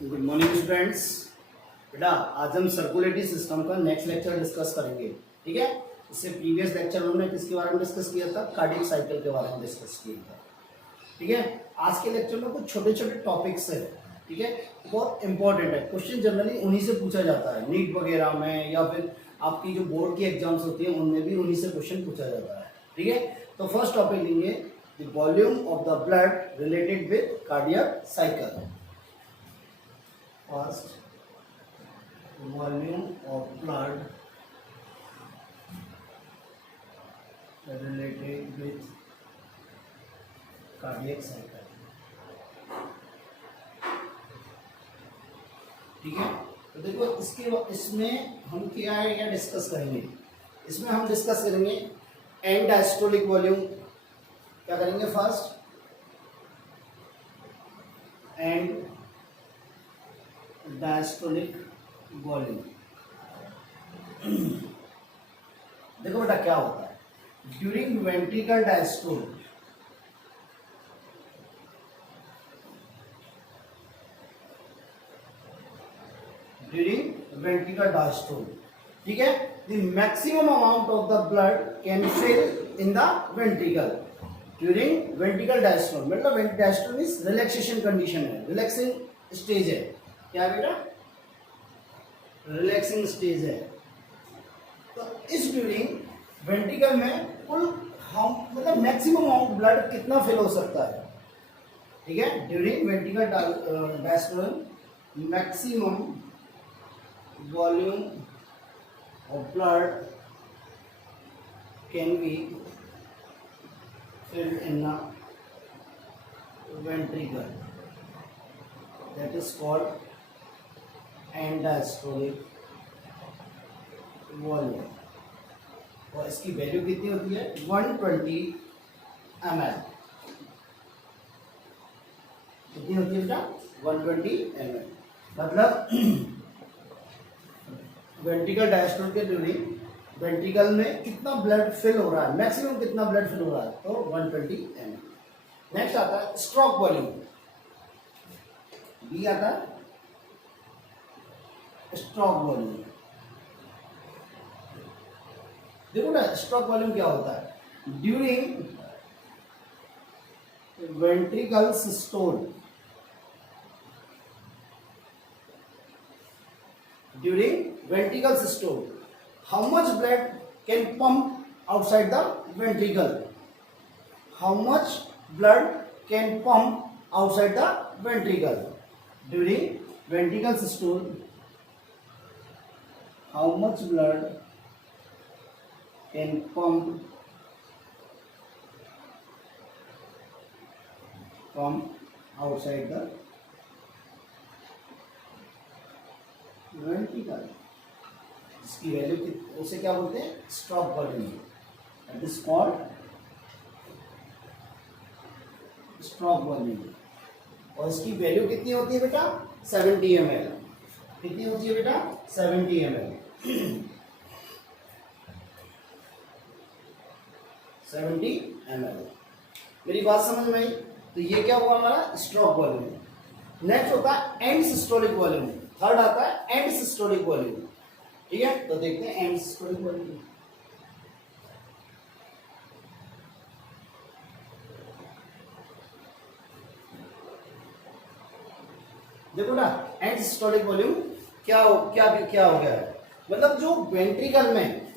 Good morning students. बेटा आज हम सर्कुलेटरी सिस्टम का नेक्स्ट लेक्चर डिस्कस करेंगे। ठीक है, इससे प्रीवियस लेक्चर में हमने किसके बारे में डिस्कस किया था? कार्डियक साइकिल के बारे में डिस्कस किया था। ठीक है, आज के लेक्चर में कुछ छोटे छोटे टॉपिक्स है। ठीक है, बहुत इंपॉर्टेंट है, क्वेश्चन जनरली उन्हीं से पूछा जाता है, नीट वगैरह में या फिर आपकी जो बोर्ड की एग्जाम्स होती है उनमें भी उन्हीं से क्वेश्चन पूछा जाता है। ठीक है, तो फर्स्ट टॉपिक लेंगे the volume of the blood related with cardiac cycle. First, volume of blood related with cardiac cycle। ठीक है, तो देखो इसमें हम क्या डिस्कस करेंगे? इसमें हम डिस्कस करेंगे एंड डायस्टोलिक वॉल्यूम। क्या करेंगे? First end diastolic volume. देखो बेटा क्या होता है during ventricle diastole. During ventricle diastole, ठीक है, the maximum amount of the blood can fill in the ventricle during ventricle diastole. मतलब डायस्टोल मींस रिलैक्सेशन कंडीशन है, रिलैक्सिंग स्टेज है। क्या बेटा? रिलैक्सिंग स्टेज है। तो इस ड्यूरिंग वेंट्रिकल में कुल मतलब मैक्सिमम अमाउंट ब्लड कितना फिल हो सकता है? ठीक है, during ventricle diastole maximum volume of blood can be filled in the ventricle, that is called end-diastolic volume। और इसकी वैल्यू कितनी होती है? 120 ml। कितनी होती है बेटा? 120 ml। मतलब वेंट्रिकल डायस्टोल के ड्यूरिंग वेंट्रिकल में कितना ब्लड फिल हो रहा है, मैक्सिमम कितना ब्लड फिल हो रहा है? तो 120 ml। नेक्स्ट आता है स्ट्रोक वॉल्यूम। बी आता है स्ट्रोक वॉल्यूम। देखो ना स्ट्रोक वॉल्यूम क्या होता है? During ventricle systole, during ventricle systole how much blood can pump outside the ventricle? How much blood can pump outside the ventricle during ventricle systole? How much blood can pump outside the ventricle? इसकी value उसे क्या बोलते हैं? Stroke volume. That is called stroke volume. और इसकी value कितनी होती है बेटा? 70 ml। कितनी होती है बेटा? 70 ml। 70 ml। मेरी बात समझ में आई? तो ये क्या हुआ हमारा? Stroke volume. नेक्स्ट होता है एंड सिस्टोलिक वॉल्यूम। थर्ड आता है एंड सिस्टोलिक वॉल्यूम। ठीक है, तो देखते हैं एंड सिस्टोलिक वॉल्यूम। देखो ना एंड सिस्टोलिक वॉल्यूम क्या हो गया है? मतलब जो वेंट्रिकल में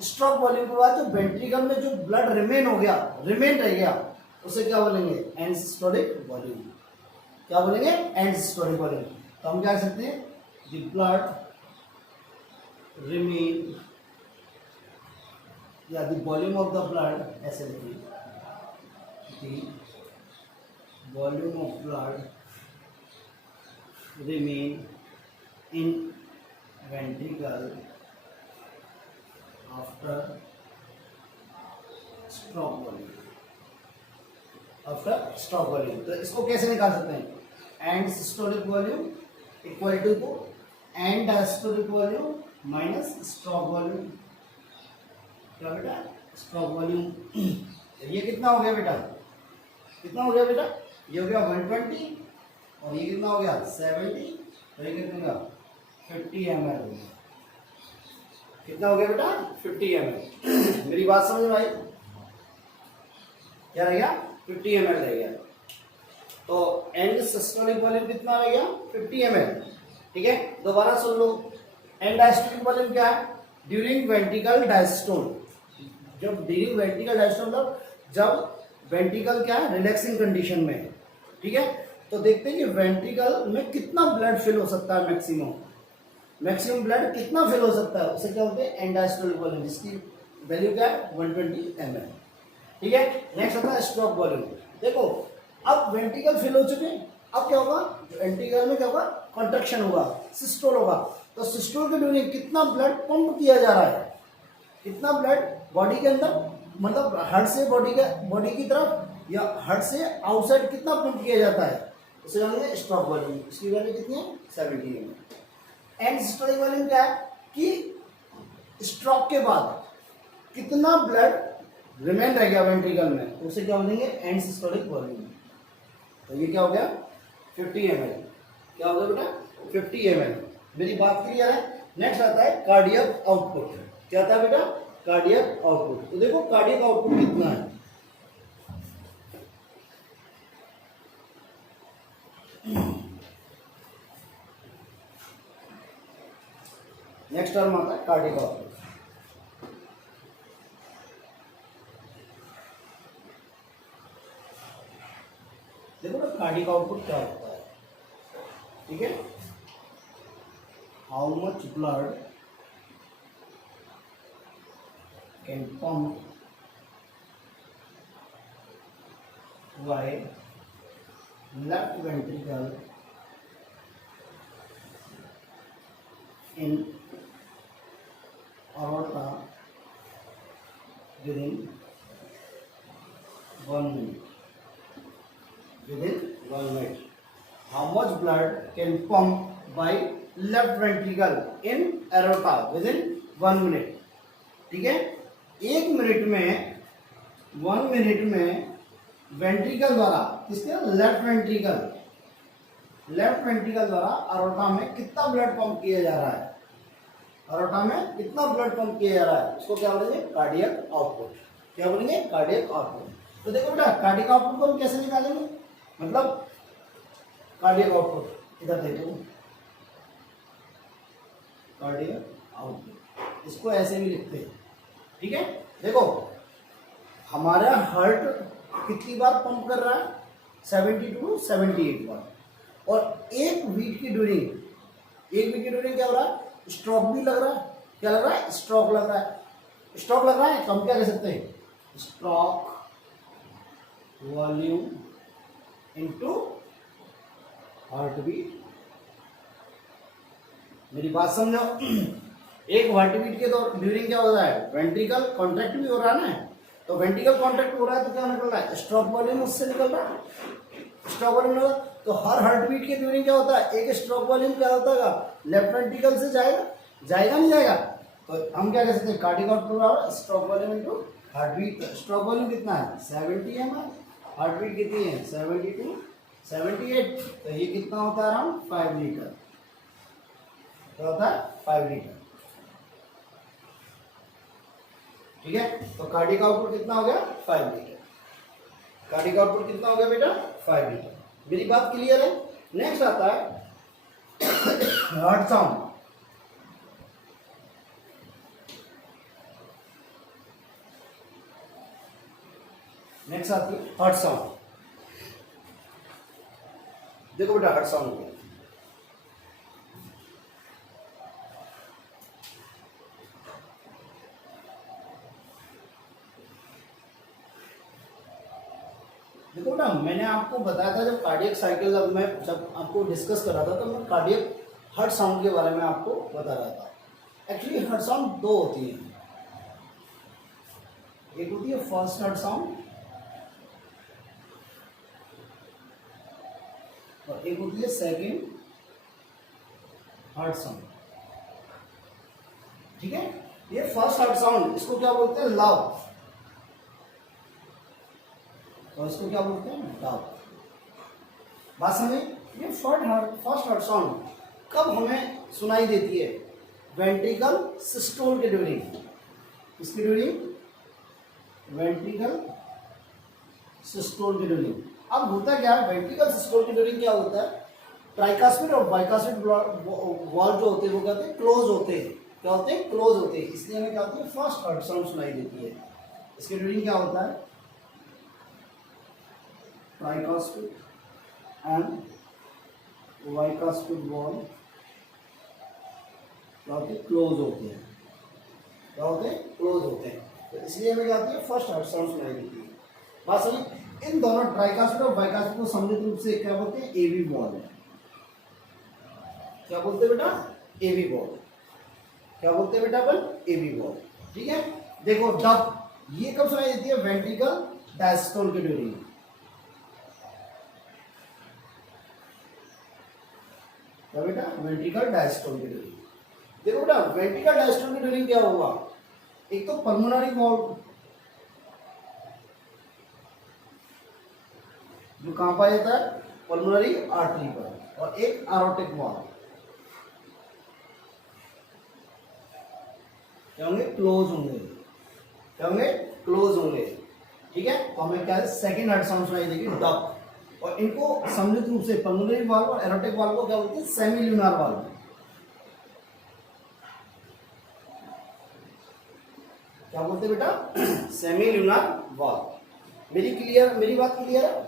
स्ट्रोक वॉल्यूम के बाद जो वेंट्रिकल में जो ब्लड रिमेन रह गया उसे क्या बोलेंगे? End systolic volume. क्या बोलेंगे? End systolic volume. तो हम क्या कह सकते हैं? द ब्लड रिमेन या the volume of the blood, ऐसे लिखिए, the volume of blood remain in ventricle after stroke volume। After stroke volume तो इसको कैसे निकाल सकते हैं? End systolic volume equal to end diastolic volume minus stroke volume. क्या बेटा? Stroke volume. ये कितना हो गया बेटा? कितना हो गया बेटा? ये हो गया 120 और ये कितना हो गया 70, तो ये कितना 50 ml हो गया। कितना हो गया बेटा 50 ml। मेरी बात समझ में आई? क्या रह गया 50 ml रह गया। तो एंड सिस्टोलिक वॉल्यूम कितना रह गया 50 ml। ठीक है, दोबारा सुन लो। एंड डायस्टोलिक वॉल्यूम क्या है? During ventricle diastole. जब ड्यूरिंग वेंट्रिकल डायस्टोल मतलब जब वेंट्रिकल क्या है रिलैक्सिंग कंडीशन में है। ठीक है, तो देखते हैं कि वेंट्रिकल में कितना ब्लड फिल हो सकता है। मैक्सिमम ब्लड कितना फिल हो सकता है, उसे क्या बोलते हैं एंड डायस्टोलिक वॉल्यूम, जिसकी वैल्यू क्या है 120 ml। ठीक है, नेक्स्ट आता है स्ट्रोक वॉल्यूम। देखो अब वेंट्रिकल फिल हो चुके हैं, अब क्या होगा वेंट्रिकल में क्या होगा कॉन्ट्रैक्शन होगा, सिस्टोल होगा। तो सिस्टोल के ड्यूरिंग कितना ब्लड पंप किया जा रहा है, कितना ब्लड बॉडी के अंदर मतलब हार्ट से बॉडी की तरफ या हार्ट से आउटसाइड कितना पंप किया जाता है, उसे जानेंगे स्ट्रोक वॉल्यूम। इसकी वैल्यू कितनी है 70 ml। एंड सिस्टोलिक वॉल्यूम क्या है कि स्ट्रोक के बाद कितना ब्लड रिमेन रह गया वेंट्रिकल में, उसे क्या बोलेंगे एंड सिस्टोलिक वॉल्यूम। तो ये क्या हो गया 50 ml। क्या हो गया बेटा 50 ml। मेरी बात क्लियर है? नेक्स्ट आता है कार्डियक आउटपुट। क्या आता है बेटा कार्डियक आउटपुट। तो देखो कार्डियक आउटपुट कितना है। नेक्स्ट टर्म आता है कार्डियक आउटपुट। देखो ना कार्डियक आउटपुट क्या होता है। ठीक है, how much blood can pump by left ventricle in aorta within 1 minute. Within 1 minute, how much blood can pump by left ventricle in aorta within 1 minute? ठीक है, 1 मिनट में 1 मिनट में वेंट्रिकल द्वारा किसके लेफ्ट वेंट्रिकल द्वारा aorta में कितना blood pump किया जा रहा है, अरोटा में कितना ब्लड पंप किया जा रहा है, उसको क्या बोलेंगे कार्डियक आउटपुट। क्या बोलेंगे कार्डियक आउटपुट। तो देखो बेटा कार्डियक आउटपुट को हम कैसे निकालेंगे, मतलब कार्डियक आउटपुट इधर देखो कार्डियक आउटपुट, इसको ऐसे भी लिखते हैं। ठीक है, देखो हमारा हार्ट कितनी बार पंप कर रहा है 72 से 78 बार, और एक बीट की ड्यूरिंग क्या हो रहा है स्ट्रोक भी लग रहा है। क्या लग रहा है स्ट्रोक लग रहा है। तो हम क्या कह सकते हैं stroke volume into heart beat. मेरी बात समझो, एक हार्ट बीट के तो ड्यूरिंग क्या हो रहा है वेंट्रिकल कॉन्ट्रैक्ट भी हो रहा है ना, तो वेंट्रिकल कॉन्ट्रैक्ट हो रहा है तो क्या निकल रहा है स्ट्रोक वॉल्यूम उससे निकल रहा है। स्ट्रोक वॉल्यूम तो हर हार्ट बीट के ड्यूरिंग क्या होता है एक स्ट्रोक वॉल्यूम क्या होता है लेफ्ट वेंट्रिकल से जाएगा नहीं जाएगा। तो हम क्या कह सकते हैं कार्डियक आउटपुट बराबर stroke volume into heart beat. Stroke volume कितना है 70 ml, हार्ट बीट कितनी है 72 78, तो ये कितना होता है अराउंड 5 लीटर। क्या होता है 5 लीटर। ठीक है, तो कार्डियक आउटपुट कितना हो गया 5 लीटर। कार्डियक आउटपुट कितना हो गया बेटा 5 लीटर। मेरी बात क्लियर है? नेक्स्ट आता है हार्ट साउंड। नेक्स्ट आती है हार्ट साउंड। देखो बेटा हार्ट साउंड हो गया। देखो ना मैंने आपको बताया था जब कार्डियक साइकिल जब आपको डिस्कस कर रहा था तो मैं कार्डियक हार्ट साउंड के बारे में आपको बता रहा था। एक्चुअली हार्ट साउंड दो होती है, एक होती है फर्स्ट हार्ट साउंड और एक होती है सेकंड हार्ट साउंड। ठीक है, ये फर्स्ट हार्ट साउंड इसको क्या बोलते हैं लव, और इसको क्या बोलते हैं डाउट। बात समझे? ये फर्स्ट हार्ट साउंड कब हमें सुनाई देती है? वेंट्रिकल सिस्टोल के ड्यूरिंग। किसके ड्यूरिंग? वेंट्रिकल सिस्टोल के ड्यूरिंग। अब होता क्या है, वेंट्रिकल सिस्टोल के ड्यूरिंग क्या होता है, ट्राइकास्पिड और बाइकास्पिड वॉल्व जो होते हैं वो कहते हैं क्लोज होते हैं। क्या होते हैं? क्लोज होते हैं। इसलिए हमें क्या होती है? फर्स्ट हार्ट साउंड सुनाई देती है। इसके ड्यूरिंग क्या होता है? ट्राइकास्पिड एंड बाइकास्पिड वॉल्व क्या होते हैं? क्लोज होते हैं। क्या होते हैं? क्लोज होते हैं। तो इसलिए हमें क्या होती है? फर्स्ट हार्ट साउंड सुनाई देती है। बात समझ? इन दोनों ट्राइकास्पिड और बाइकास्पिड को सम्मिलित रूप से क्या बोलते हैं? एवी वॉल्व है। क्या बोलते हैं बेटा? एवी वॉल्व। क्या बोलते हैं बेटा अपन? एवी वॉल्व। ठीक है, देखो डब ये कब सुनाई देती है? वेंट्रिकल डायस्टोल के ड्यूरिंग। क्या बेटा? वेंट्रिकल डायस्टोल के ड्यूरिंग। देखो बेटा, वेंट्रिकल डायस्टोल के ड्यूरिंग क्या होगा? एक तो पल्मोनरी वॉल्व जो कहां पाया जाता है? पल्मोनरी आर्टरी पर, और एक एरोटिक वॉल्व क्या होंगे? क्लोज होंगे। क्या होंगे? क्लोज होंगे। ठीक है, तो हमें क्या है? सेकंड हार्ट साउंड सुनाई देगी डब। और इनको सम्मिलित रूप से पल्मोनरी वाल्व और एरोटिक वाल्व को क्या बोलते हैं? Semi lunar valve. क्या बोलते हैं बेटा? Semi lunar valve. मेरी बात क्लियर है?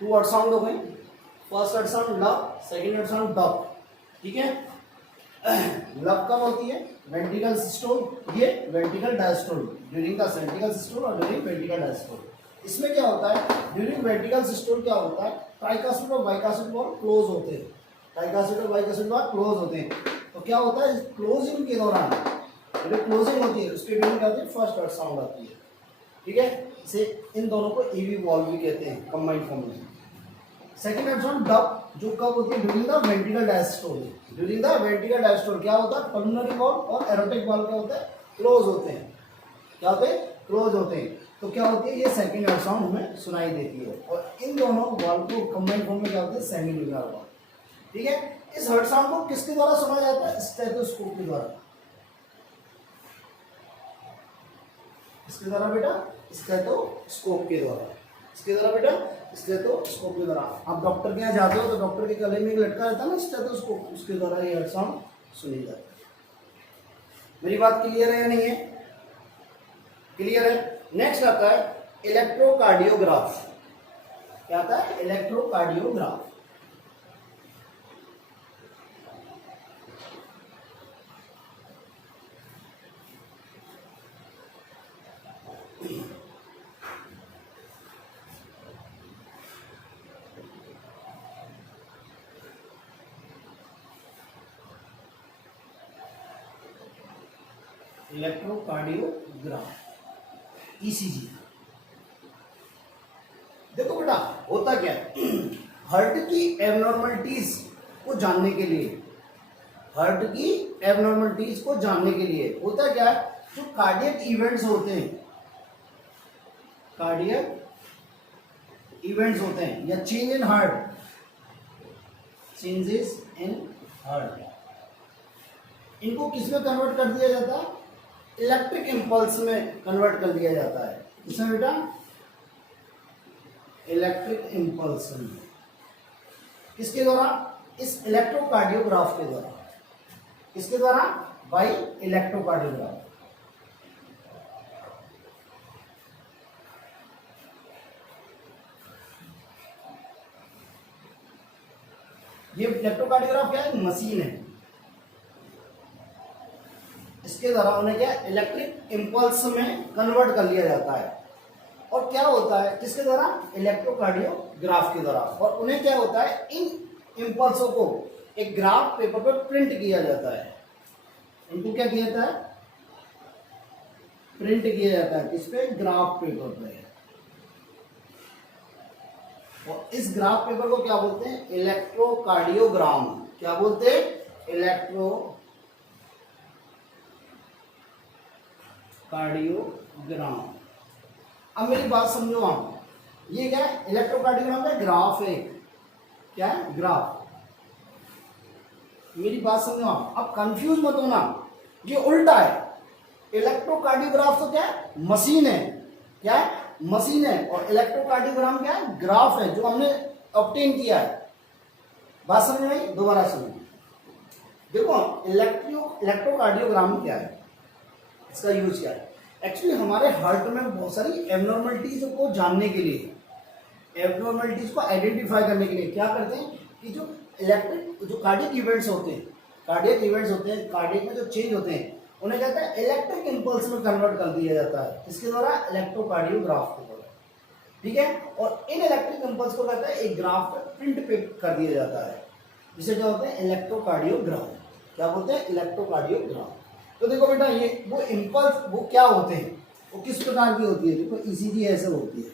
टू हार्ट साउंड हो गई। First heart sound lub, second heart sound dub. ठीक है, लब कब होती है? वेंट्रिकल सिस्टोल, ये ventricle diastole, during the ventricle systole और ड्यूरिंग वेंट्रिकल डायस्टोल। इसमें क्या होता है? ड्यूरिंग वेंट्रिकल सिस्टोल क्या होता है? ट्राइकास्पिड और बाइकास्पिड वॉल्व क्लोज होते हैं। ट्राइकास्पिड और बाइकास्पिड वॉल्व क्लोज होते हैं। तो क्या होता है? क्लोजिंग के दौरान जो क्लोजिंग होती है उसके ड्यूरिंग क्या होती है? फर्स्ट हार्ट साउंड आती है। ठीक है, इसे इन दोनों को ईवी वॉल्व भी कहते हैं कंबाइंड फॉर्म में। सेकंड हार्ट साउंड डब जो कब होती है? During the ventricle diastole. During the ventricle diastole क्या होता है? पल्मोनरी वॉल्व और एरोटिक वॉल्व क्या होता है? क्लोज होते हैं। क्या होते हैं? क्लोज होते हैं। तो क्या होती है? ये सेकंड हार्ट साउंड हमें सुनाई देती है। और इन दोनों वॉल्व को कंबाइंड फॉर्म में क्या होते हैं? Semi lunar valve. ठीक है, इस हार्ट साउंड को किसके द्वारा सुना जाता है? स्टेथोस्कोप के द्वारा। इसके द्वारा बेटा? स्टेथोस्कोप के द्वारा। इसके द्वारा बेटा? स्टेथोस्कोप के द्वारा। आप डॉक्टर के यहाँ जाते हो तो डॉक्टर के गले में एक लटका रहता है ना स्टेथोस्कोप, उसके द्वारा ये हार्ट साउंड सुनी जाती है। मेरी बात क्लियर है या नहीं है? क्लियर है। नेक्स्ट आता है इलेक्ट्रोकार्डियोग्राफ। क्या आता है? इलेक्ट्रोकार्डियोग्राफ। Electrocardiograph, ECG. देखो बेटा, होता क्या है? हार्ट की एबनॉर्मलिटीज को जानने के लिए, हार्ट की एबनॉर्मलिटीज को जानने के लिए होता क्या है? जो कार्डियक इवेंट्स होते हैं, कार्डियक इवेंट्स होते हैं या change in heart, changes in heart, इनको किस में कन्वर्ट कर दिया जाता है? इलेक्ट्रिक इंपल्स में कन्वर्ट कर दिया जाता है। इसमें बेटा इलेक्ट्रिक इंपल्स में। किसके द्वारा? इस इलेक्ट्रोकार्डियोग्राफ के द्वारा। किसके द्वारा? Bye electrocardiograph. ये इलेक्ट्रोकार्डियोग्राफ क्या है? मशीन है। इसके द्वारा उन्हें क्या? इलेक्ट्रिक इंपल्स में कन्वर्ट कर लिया जाता है। और क्या होता है? किसके द्वारा? इलेक्ट्रोकार्डियोग्राफ के द्वारा। और उन्हें क्या होता है? इन इंपल्सों को एक ग्राफ पेपर पर प्रिंट किया जाता है। इनको क्या किया जाता है? प्रिंट किया जाता है। किस पे? ग्राफ पेपर पे। और इस ग्राफ पेपर को क्या बोलते हैं? इलेक्ट्रोकार्डियोग्राम। क्या बोलते हैं? कार्डियोग्राम। अब मेरी बात समझो आप, ये क्या है? इलेक्ट्रोकार्डियोग्राम का ग्राफ है। क्या है, ग्राफ। मेरी बात समझो आप, अब कंफ्यूज मत होना, ये उल्टा है। इलेक्ट्रोकार्डियोग्राफ तो क्या है, मशीन है, क्या है, मशीन है, और इलेक्ट्रोकार्डियोग्राम क्या है, ग्राफ है जो हमने ऑब्टेन किया है। बात समझ में आई, दोबारा सुनो। देखो इलेक्ट्रोकार्डियोग्राम क्या है, इसका यूज क्या है। एक्चुअली हमारे हार्ट में बहुत सारी एबनॉर्मलिटीज को जानने के लिए, एबनॉर्मलिटीज को आइडेंटिफाई करने के लिए क्या करते हैं कि जो जो कार्डियक इवेंट्स होते हैं, कार्डियक में जो चेंज होते हैं उन्हें कहते हैं इलेक्ट्रिक इंपल्स में कन्वर्ट कर दिया जाता है, इसके द्वारा इलेक्ट्रोकार्डियोग्राफ के द्वारा, ठीक है। और इन इलेक्ट्रिक इंपल्स को कहते हैं एक ग्राफ पर प्रिंट पे कर दिया जाता है, जिसे क्या होते हैं, इलेक्ट्रोकार्डियोग्राम। क्या बोलते हैं, इलेक्ट्रोकार्डियोग्राम। तो देखो बेटा, ये वो इंपल्स वो क्या होते हैं, वो किस प्रकार की होती है। देखो ईसीजी ऐसे होती है,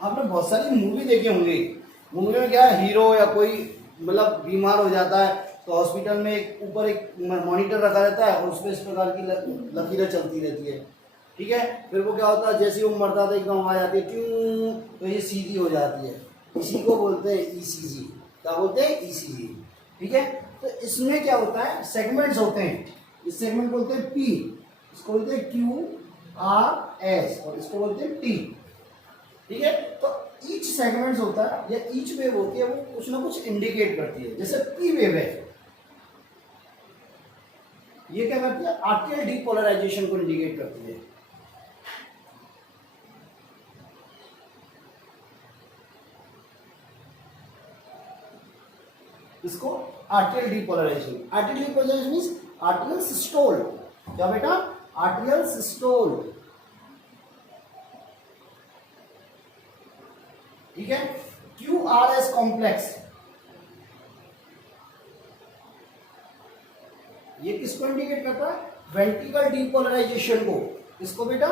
आपने बहुत सारी मूवी देखे होंगे। मूवी में क्या है, हीरो या कोई मतलब बीमार हो जाता है तो हॉस्पिटल में एक ऊपर एक मॉनिटर रखा रहता है और उसमें इस प्रकार की लकीरें चलती रहती है, ठीक है। फिर वो क्या होता है, जैसे ही वो मरता था एकदम आवाज आती है क्यों, तो ये सीधी हो जाती है। इसी को बोलते हैं ईसीजी। क्या बोलते हैं, ईसीजी, ठीक है। तो इसमें क्या होता है, सेगमेंट्स होते हैं। इस सेगमेंट बोलते हैं पी, इसको बोलते हैं क्यू आर एस, और इसको बोलते हैं टी, ठीक है। तो ईच सेगमेंट्स होता है या ईच वेव होती है, वो कुछ ना कुछ इंडिकेट करती है। जैसे पी वेव है, ये क्या करती है, आर्टियल डीपोलराइजेशन को इंडिकेट करती है। इसको atrial depolarisation, atrial depolarisation means atrial systole. क्या बेटा, आर्टियल सिस्टोल, ठीक है। क्यू आर एस कॉम्प्लेक्स, ये किसको इंडिकेट करता है, वेंट्रिकल डीपोलराइजेशन को। किसको बेटा,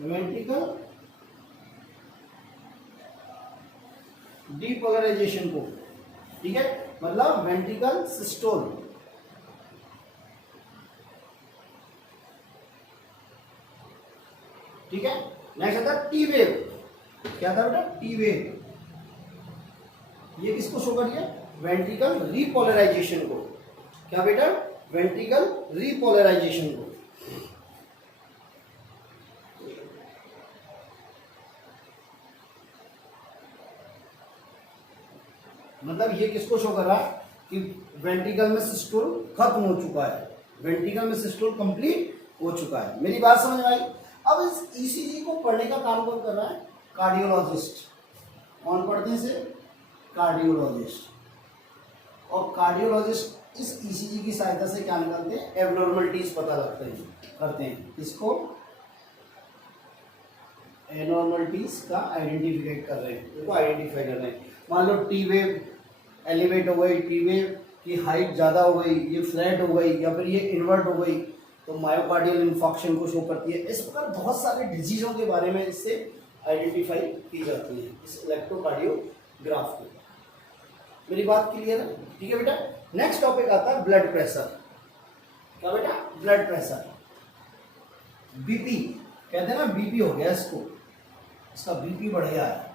वेंट्रिकल डीपोलराइजेशन को, ठीक है। मतलब वेंट्रिकल सिस्टोल, ठीक है। नेक्स्ट आता है टी वेव। क्या था बेटा, टी वेव, ये किसको शो करिए, वेंट्रिकल रीपोलराइजेशन को। क्या बेटा, वेंट्रिकल रीपोलराइजेशन को। मतलब ये किसको शो कर रहा है कि वेंट्रिकल में सिस्टोल खत्म हो चुका है, वेंट्रिकल में सिस्टोल कंप्लीट हो चुका है। मेरी बात समझ में आई। अब इस ईसीजी को पढ़ने का काम कौन कर रहा है, कार्डियोलॉजिस्ट। कौन पढ़ते हैं इसे, कार्डियोलॉजिस्ट। और कार्डियोलॉजिस्ट इस ईसीजी की सहायता से क्या निकालते हैं, एबनॉर्मलिटीज पता करते हैं। किसको, एबनॉर्मलिटीज का आइडेंटिफिकेट कर रहे हैं, देखो आइडेंटिफाई कर रहे हैं। मान लो टी वेव एलिवेट हो गई, टी वेव की हाइट ज़्यादा हो गई, ये फ्लैट हो गई, या फिर ये इन्वर्ट हो गई, तो मायोकार्डियल इन्फॉक्शन को शो करती है। इस प्रकार बहुत सारे डिजीजों के बारे में इससे आइडेंटिफाई की जाती है, इस इलेक्ट्रोकार्डियोग्राफ के। मेरी बात क्लियर है, ठीक है बेटा। नेक्स्ट टॉपिक आता है ब्लड प्रेशर। क्या बेटा, ब्लड प्रेशर, बीपी कहते हैं ना, बीपी हो गया इसको, इसका बीपी बढ़ गया है।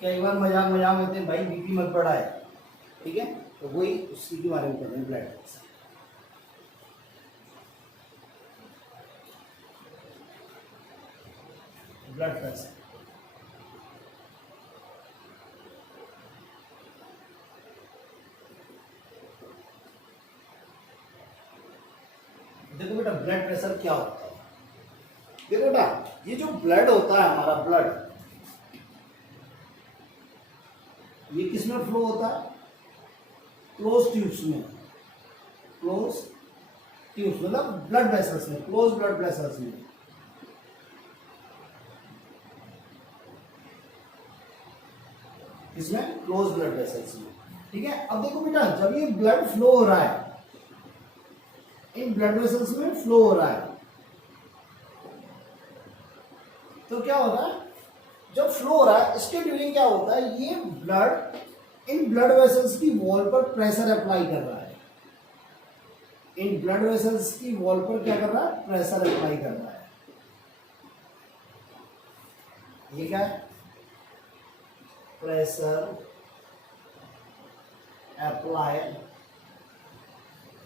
कई बार मजाक में होते हैं, भाई बीपी मत बढ़ाए, ठीक है। तो वही उसी के बारे में कर रहे हैं, ब्लड प्रेशर। ब्लड प्रेशर, देखो बेटा ब्लड प्रेशर क्या होता है। देखो बेटा, ये जो ब्लड होता है हमारा, ब्लड ये किसमें फ्लो होता है, क्लोज ट्यूब्स में, क्लोज ट्यूब्स मतलब ब्लड वेसल्स में, क्लोज ब्लड वेसल्स में। इसमें क्लोज ब्लड वेसल्स में, ठीक है। अब देखो बेटा, जब ये ब्लड फ्लो हो रहा है, इन ब्लड वेसल्स में फ्लो हो रहा है, तो क्या हो रहा है, जब फ्लो हो रहा है इसके ड्यूरिंग क्या होता है, ये ब्लड इन ब्लड वेसल्स की वॉल पर प्रेशर अप्लाई कर रहा है, इन ब्लड वेसल्स की वॉल पर क्या कर रहा है, प्रेशर अप्लाई कर रहा है। ये क्या है, pressure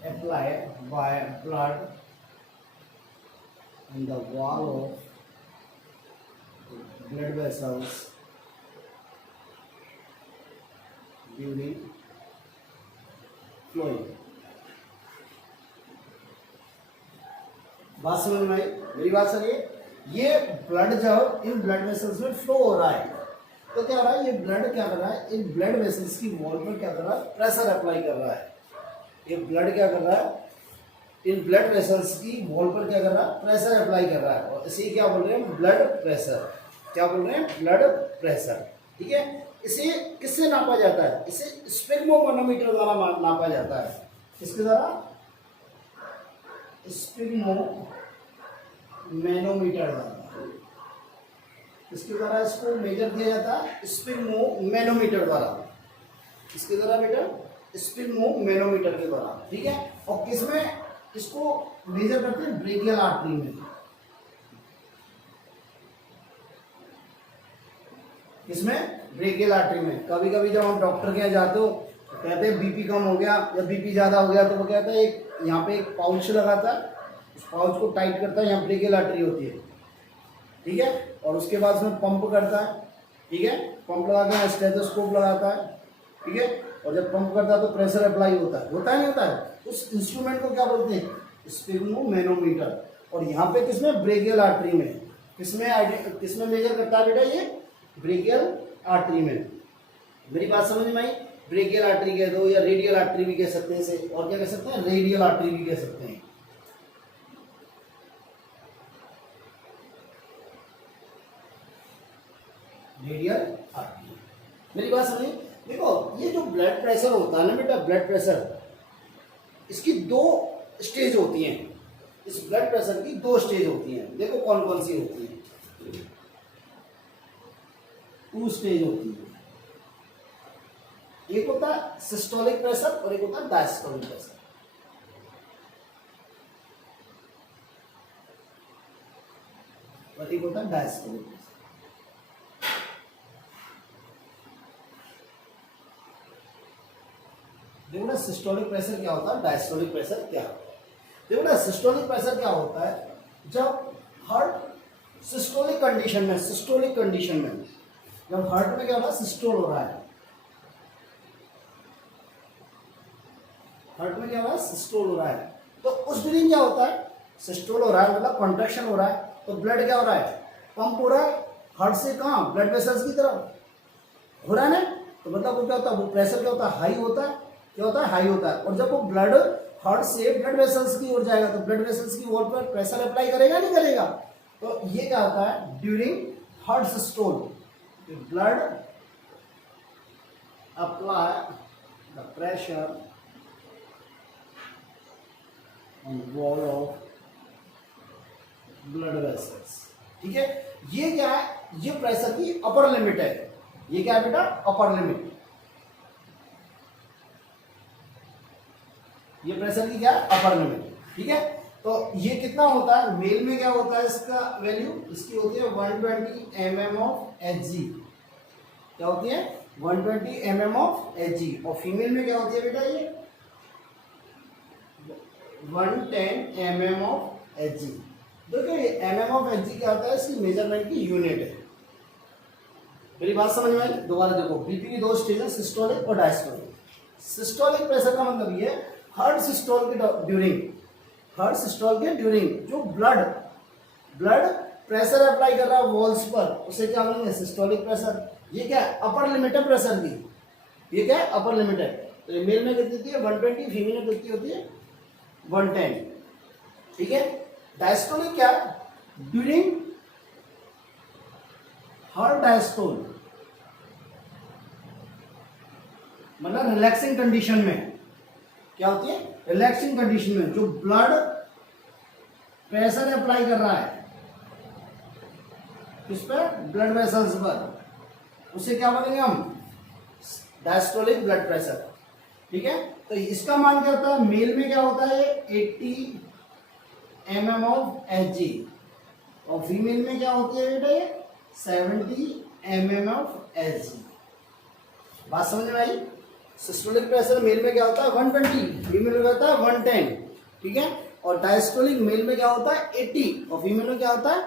applied by blood in the wall of blood vessels during flowing। बात समझ में आई मेरी बात सर? ये ब्लड जब इन ब्लड वेसल्स में फ्लो हो रहा है तो क्या हो रहा है, ये ब्लड क्या कर रहा है, इन ब्लड वेसल्स की वॉल पर क्या कर रहा है, प्रेशर अप्लाई कर रहा है। ये ब्लड क्या कर रहा है, इन ब्लड वेसल्स की वॉल पर क्या कर रहा है, प्रेशर अप्लाई कर रहा है, और इसे क्या बोल रहे हैं, ब्लड प्रेशर। क्या बोल रहे हैं, ब्लड प्रेशर। ठीक है, इसे किससे नापा जाता है, इसे स्पिग्मोमैनोमीटर द्वारा नापा जाता है। किसके द्वारा, स्पिग्मोमैनोमीटर द्वारा। इसके द्वारा इसको मेजर किया जाता है, स्पिग्मोमैनोमीटर द्वारा। इसके द्वारा बेटा, स्पिग्मोमैनोमीटर के द्वारा। ठीक है, और किसमें इसको मेजर करते हैं, ब्रेकियल आर्टरी में। किसमें, ब्रेकियल आर्टरी में। कभी कभी जब हम डॉक्टर के यहाँ जाते हो तो कहते हैं बीपी कम हो गया या बीपी ज़्यादा हो गया, तो वो कहता है एक यहाँ पे एक पाउच लगाता है, उस पाउच को टाइट करता है, यहाँ ब्रेकियल आर्टरी होती है। ठीक है, और उसके बाद उसमें पंप करता है। ठीक है, पंप लगाता है, स्टेथोस्कोप लगाता है। ठीक है, और जब पंप करता है तो प्रेशर अप्लाई होता है, नहीं होता है? उस इंस्ट्रूमेंट को क्या बोलते हैं, स्पिग्मोमैनोमीटर। और यहाँ पे किसमें, ब्रेकियल आर्टरी में। किसमें मेजर करता है बेटा, ये ब्रेकियल आर्टरी में। मेरी बात समझ में आई? ब्रेकियल आर्टरी कह दो या रेडियल आर्टरी भी कह सकते हैं इसे, और क्या कह सकते हैं, रेडियल आर्टरी भी कह सकते हैं। Radial artery. मेरी बात समझिए, देखो ये जो ब्लड प्रेशर होता है ना बेटा, ब्लड प्रेशर, इसकी दो स्टेज होती हैं। इस ब्लड प्रेशर की दो स्टेज होती हैं। देखो कौन कौन सी होती हैं, 2 स्टेज होती है। एक होता है सिस्टोलिक प्रेशर और एक होता है डायस्टोलिक प्रेशर। और एक होता है डायस्टोलिक प्रेशर। देखो ना, सिस्टोलिक प्रेशर क्या होता है, डायस्टोलिक प्रेशर क्या होता है। देखो ना, सिस्टोलिक प्रेशर क्या होता है, जब हार्ट सिस्टोलिक कंडीशन में, जब हार्ट में क्या हो रहा है, सिस्टोल हो रहा है। हार्ट में क्या हो रहा है, सिस्टोल हो रहा है। तो उस ड्यूरिंग क्या होता है, सिस्टोल हो रहा है मतलब कॉन्ट्रैक्शन हो रहा है, तो ब्लड क्या हो रहा है, पंप हो रहा है हार्ट से कहाँ, ब्लड वेसल्स की तरफ हो रहा है ना। तो मतलब वो क्या होता है, वो प्रेशर क्या होता है, हाई होता है। क्या होता है, हाई होता है। और जब वो ब्लड हार्ट से ब्लड वेसल्स की ओर जाएगा तो ब्लड वेसल्स की वॉल पर प्रेशर अप्लाई करेगा, नहीं करेगा? तो ये क्या होता है, during heart systole blood apply the pressure on wall of blood vessels. ठीक है, ये क्या है, ये प्रेशर की अपर लिमिट है। ये क्या है बेटा, अपर लिमिट। ये प्रेशर की क्या है, अपर लिमिट। ठीक है, तो ये कितना होता है, मेल में क्या होता है इसका वैल्यू, इसकी होती है 120 mm ऑफ Hg। क्या होती है, 120 mm ऑफ Hg। और फीमेल में क्या होती है बेटा, ये 110 mm ऑफ Hg। देखो ये mm ऑफ Hg क्या होता है, इसकी मेजरमेंट की यूनिट है। मेरी बात समझ में आई? दोबारा देखो, बीपी की दो स्टेज है, सिस्टोलिक और डायस्टोलिक। सिस्टोलिक प्रेशर का मतलब ये हार्ट सिस्टोल के ड्यूरिंग जो ब्लड प्रेशर अप्लाई कर रहा है वॉल्स पर, उसे क्या बोलेंगे, सिस्टोलिक प्रेशर। ये क्या है, अपर लिमिट है प्रेशर की। ये क्या है, अपर लिमिट है। तो मेल में कितनी होती है, 120, फीमेल में कितनी होती है, 110। ठीक है, डायस्टोलिक क्या है, ड्यूरिंग हार्ट डायस्टोल मतलब रिलैक्सिंग कंडीशन में। क्या होती है, रिलैक्सिंग कंडीशन में जो ब्लड प्रेशर अप्लाई कर रहा है किस पर, ब्लड वेसल्स पर, उसे क्या बोलेंगे हम, डायस्टोलिक ब्लड प्रेशर। ठीक है, तो इसका मान क्या होता है, मेल में क्या होता है 80 mm ऑफ Hg और फीमेल में क्या होती है बेटा ये 70 mm ऑफ Hg। बात समझ में आई। सिस्टोलिक प्रेशर मेल में क्या होता है 120, फीमेल में क्या होता है 110, ठीक है। और डायस्टोलिक मेल में क्या होता है 80 और फीमेल में क्या होता है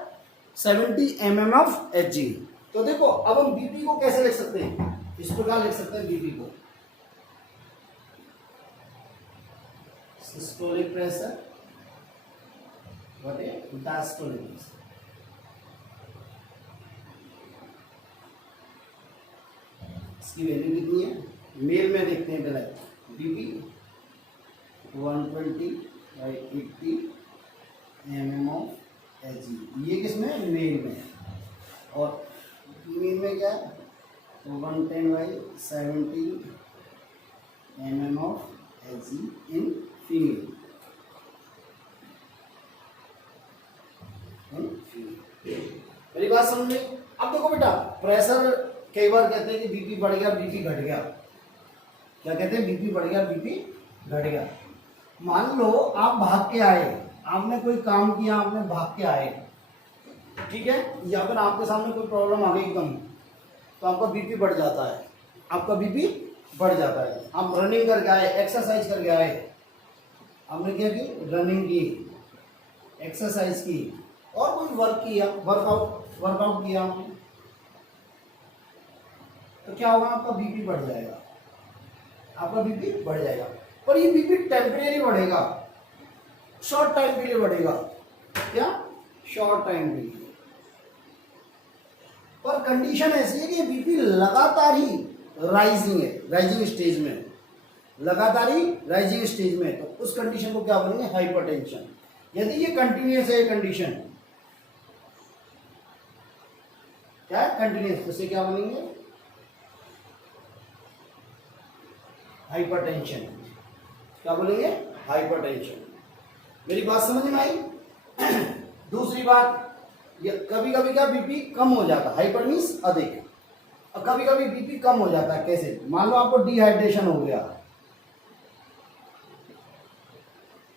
70 mm ऑफ Hg। तो देखो अब हम बीपी को कैसे लिख सकते हैं, इस प्रकार लिख सकते हैं बीपी को, सिस्टोलिक प्रेशर बटे डायस्टोलिक प्रेशर। इसकी वैल्यू कितनी है, मेल में देखते हैं पहले, बीपी 120/80 mm ऑफ Hg, ये किसमें मेल में, और फीमेल में क्या है 110/70 mm of Hg in female. मेरी बात समझ में। अब देखो बेटा प्रेशर कई बार कहते हैं कि बीपी बढ़ गया बीपी घट गया, क्या कहते हैं बीपी बढ़ गया बीपी घट गया। मान लो आप भाग के आए, आपने कोई काम किया, आपने भाग के आए, ठीक है, या फिर आपके सामने कोई प्रॉब्लम आ गई एकदम, तो आपका बीपी बढ़ जाता है, आपका बीपी बढ़ जाता है। आप रनिंग करके आए, एक्सरसाइज करके आए, आपने क्या की रनिंग की, एक्सरसाइज की और कोई वर्क किया, वर्कआउट किया आपने, तो क्या होगा आपका बीपी बढ़ जाएगा, आपका बीपी बढ़ जाएगा। पर ये बीपी टेम्परेरी बढ़ेगा, शॉर्ट टाइम के लिए बढ़ेगा, क्या शॉर्ट टाइम के लिए। पर कंडीशन ऐसी है कि बीपी लगातार ही राइजिंग है, राइजिंग स्टेज में, लगातार ही राइजिंग स्टेज में, तो उस कंडीशन को क्या बोलेंगे हाइपरटेंशन। यदि ये कंटिन्यूअस है कंडीशन, क्या है कंटिन्यूअस, तो इसे क्या बोलेंगे हाइपरटेंशन, क्या बोलेंगे हाइपरटेंशन। मेरी बात समझ में आई। दूसरी बात, कभी कभी क्या बीपी कम हो जाता है, हाइपर मींस अधिक, और कभी कभी बीपी कम हो जाता है। कैसे, मान लो आपको डिहाइड्रेशन हो गया,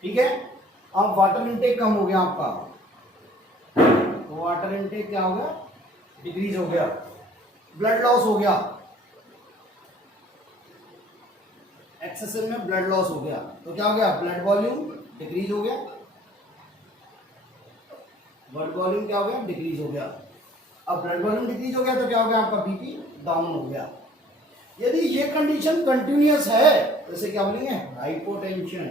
ठीक है, अब वाटर इनटेक कम हो गया आपका, तो वाटर इनटेक क्या हो गया डिक्रीज हो गया, ब्लड लॉस हो गया, एक्सेसिव में ब्लड लॉस हो गया, तो क्या हो गया ब्लड वॉल्यूम डिक्रीज हो गया, ब्लड वॉल्यूम क्या हो गया डिक्रीज हो गया। अब ब्लड वॉल्यूम डिक्रीज हो गया तो क्या हो गया आपका बीपी डाउन हो गया। यदि ये कंडीशन कंटिन्यूअस है तो इसे क्या बोलेंगे हाइपोटेंशन,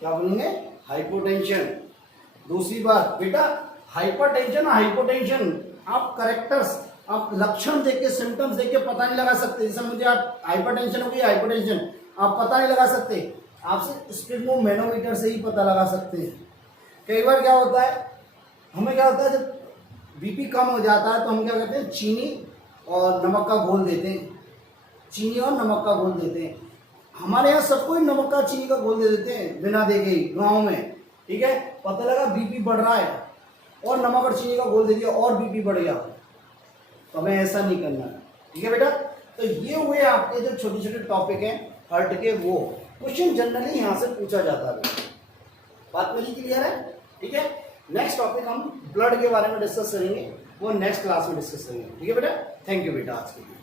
क्या बोलेंगे हाइपोटेंशन। दूसरी बात बेटा, हाइपरटेंशन हाइपोटेंशन आप करेक्टर्स, आप लक्षण देख के सिम्टम्स देख के पता नहीं लगा सकते। जैसे मुझे आप हाइपरटेंशन हो गई, हाइपोटेंशन आप पता नहीं लगा सकते, आपसे स्पिगमो मैनोमीटर से ही पता लगा सकते हैं। कई बार क्या होता है, हमें क्या होता है जब बीपी कम हो जाता है तो हम क्या करते हैं चीनी और नमक का घोल देते हैं, चीनी और नमक का घोल देते हैं। हमारे यहाँ सबको नमक का चीनी का घोल दे देते हैं बिना देखे गाँव में, ठीक है, पता लगा बीपी बढ़ रहा है और नमक और चीनी का घोल दे दिया और बीपी बढ़ गया, तो हमें ऐसा नहीं करना है, ठीक है बेटा। तो ये हुए आपके जो छोटे छोटे टॉपिक हैं हार्ट के, वो क्वेश्चन जनरली यहाँ से पूछा जाता है। बात मेरी क्लियर है, ठीक है। नेक्स्ट टॉपिक हम ब्लड के बारे में डिस्कस करेंगे, वो नेक्स्ट क्लास में डिस्कस करेंगे, ठीक है बेटा। थैंक यू बेटा आज के लिए।